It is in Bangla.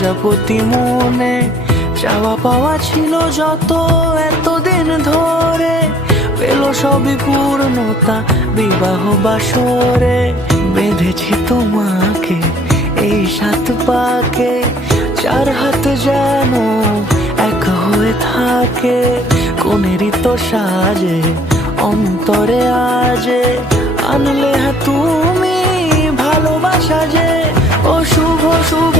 প্রজাপতি মনে চাওয়া পাওয়া ছিল যত এতদিন ধরে, পেল সবই পূর্ণতা বিবাহ বাসরে। বেঁধেছি তোমাকে এই 7 পাকে, 4 হাত যেন এক হয়ে থাকে। কোনেরই তো সাজে অন্তরে আজে আনলে তুমি ভালোবাসা যে। ও শুভ শুভ